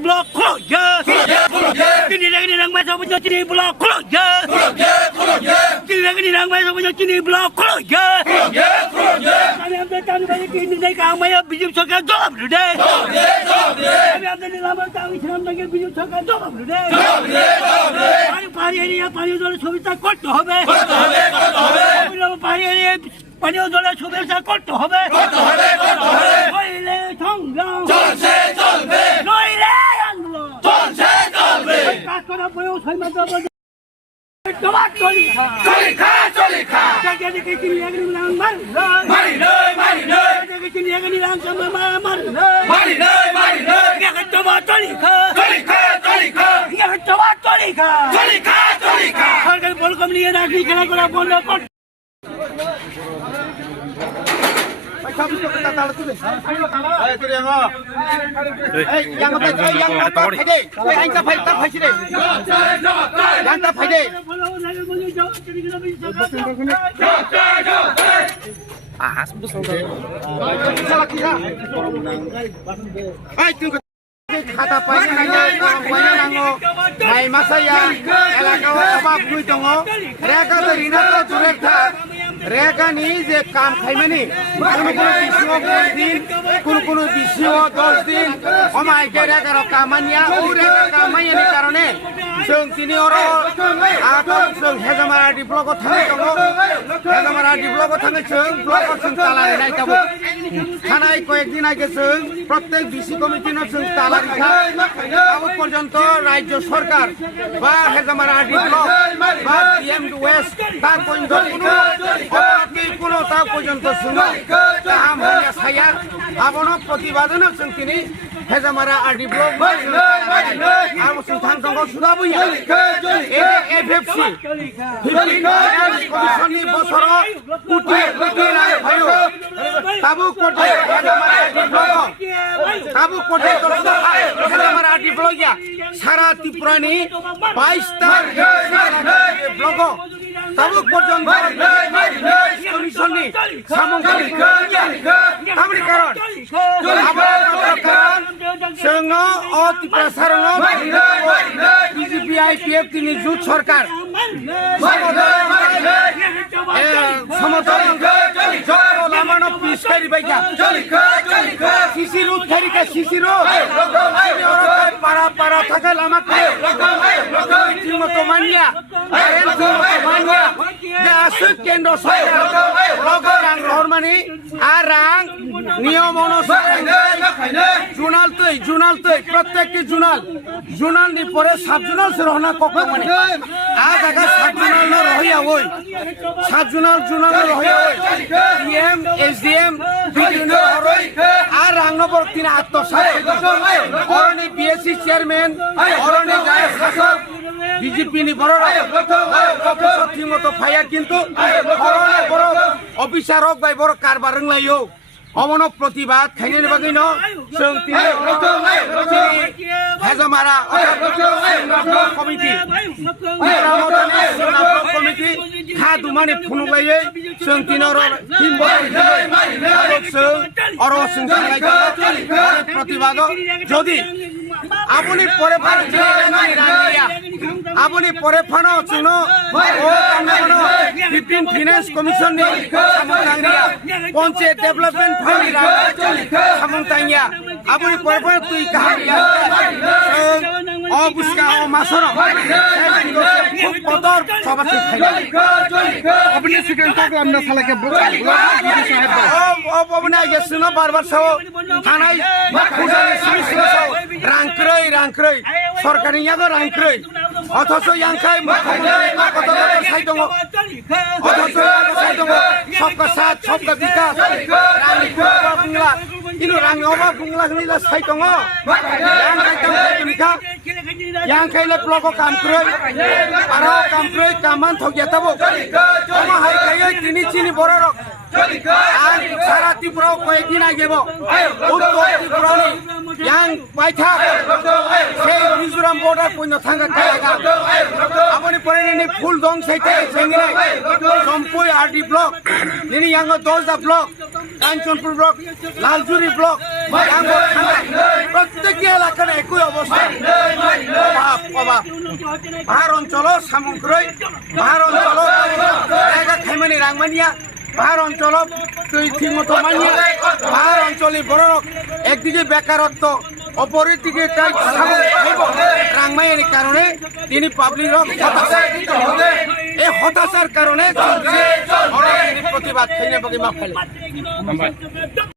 Blok kholo je, kini lagi nang masuk punya sini blok kholo je, kini lagi nang masuk punya sini blok kholo je. Kami ambil tangan bagi kini naik kami ya bijim sokan jawab dulu deh. Kami ambil ni lama kami senam lagi bijim sokan jawab dulu deh. Pari ini ya pari dulu sobita kot tu hobe. Pari ini pari dulu sobita kot tu hobe. Noile thonggang. Noile anglo. Kakora boyo sama sama. Jawab jolika. Jadi kita ni lagi nang mari. Jadi kita ni lagi nang sama mari. Dia kata jawab jolika. Dia kata jawab jolika. Kalau boleh kami ni nak ni kalau boleh kot. Kamu tu kita tahu tu. Ayo tu yang apa? Yang apa? Yang apa? Pede. Yang apa? Tak pede. Yang tak pede. Ah, sebesar. Salah kita. Ayo tu. Kata pagi nanya, pagi nango, mai masa ya, elakau apa pun tongo, mereka terina tu jurekta. Mereka ni je kam khaimani kuno bisio 10 din omai gera karo kamanya ure kamanya ni karone जों तिनी अरो आतो जों हेजामारा डिब्लक थाङै दङ हेजामारा डिब्लक थाङै जों block जों तालारि नायताबो थानाय कয়েকদিন আগে जों प्रत्येक बिसि कमिटिनो जों तालारि आबो पर्यन्त राज्य सरकार बा हेजामारा डिब्लक बा टीएम वेस्ट ता কোনো তা পর্যন্ত শুনো কাম হইয়া ছায়া আবনো প্রতিবাদন जों तिनी हेजामारा आरडी ब्लक आरो सुथान दङ सुदाबुया एफएफसी 15 कमिसननि बसर कुटि राय भयो ताबु कोटे हेजामारा आरडी ब्लक ताबु कोटे हेजामारा आरडी ब्लक या सारा त्रिपुरानि 22 टा ब्लक ताबु पर्यन्त कमिसननि सामंगारि ताबुनि कारण जोङो त्रिपुरा सारनो बिजेपि आईपीएफ तिनि जुट सरकार समर्थन लामानो पिसकारि बायगा सिसि रुट थारिका सिसि रुट पारा पारा थाका लामाखौ थिमतो मानिया आसु केन्द्र सरकार लगे रां हरमानि आर रां नियम अनुसार जुनाल तै प्रत्येकटी जुनाल नि परे साब जुनाल सरहना कखो माने आ जागा साब जुनाल न रहिया ओय साब जुनाल रहिया ओय पीएम एसडीएम बिदिनो हरय आ रां नबर तिन आत्मसाय अरनि बीएससी चेयरमैन अरनि जाय शासक बीजेपी नि बड़ प्रफेसर थिमतो फाया किन्तु अरनि बड़ अफिसार हक बाय बड़ कारबार रोंलायो अमनो प्रतिबाद खायनि बागैनो जों हेजामारा कमिटि कमिटि हा दुमानि फुनुलायै जों तिनरो प्रतिबाद जदि आबुनि परे आबुनि परे फानो जोंनो 15 फाइनेंस कमिशन नि सामंतांगिया पंचायत डेवलपमेंट फान्ड सामंतांगिया आबुनि परे फानो तुइ काहारिया अबुस्का अ मासर पदर सबासि खायना अपने सिकेन तक हमना सालाके अपने गेसनो बार साव थानाय खुजानि सिमिसो रांख्रै सरकारनि यागो रांख्रै अथच यांखाय साइ दङ अथच साइ दङ सबका साथ सबका विकास रांनि बुंला इनो रांनि अभाब बुंला साइ दङ रां गायतां yang kaile blogo kam kroi aro kam kroi kaman thogya tabo ama hai kai tini chini bororok আর সারা ত্রিপুরা কয়েকদিন আগে উত্তর ত্রিপুরা yang পাইথা সেই মিজোরাম বর্ডার পর্যন্ত থাকা জায়গা আপনি পরে নিনি ফুল দং সাইতে সেঙ্গিনাই সম্পুই আরডি ব্লক নিনি yang দলদা block Kanchanpur block Laljuri block yang প্রত্যেক এলাকার একই অবস্থা অভাব পাহাড় অঞ্চল সামগ্রী পাহাড় অঞ্চল জায়গা খাইমানি রাংমানিয়া পাহাড় অঞ্চল ঠিক মতো মানিয়ে পাহাড় অঞ্চলে বড় একদিকে বেকারত্ব অপরদিকে তাই রাংমাইয়ের কারণে তিনি পাবলিক এই হতাশার কারণে প্রতিবাদ খেয়ে ফেলে